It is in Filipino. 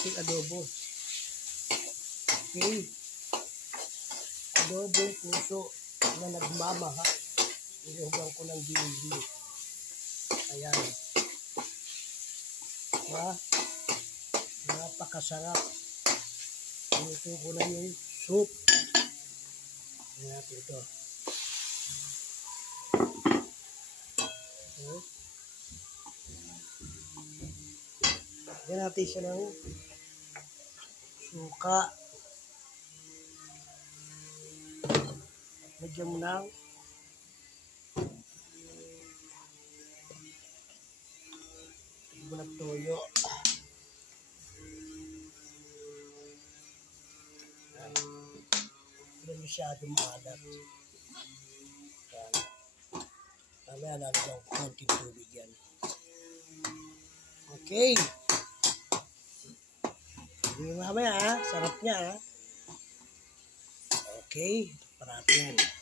ating adobo. Okay. Adobong puso na nagmamahal. Inuhugan ko ng dili-dili. Ayan. Diba? Napakasarap. Inuto ko na yung soup. Ayan natin ito. Okay. Ayan natin siya ng suka. Medyo mo ng bulat toyo. Hindi masyadong maalat. Mamaya lalagyan ko konting tubig yan. Okay. Mamaya ha. Sarap niya ha. Okay. Parati yan.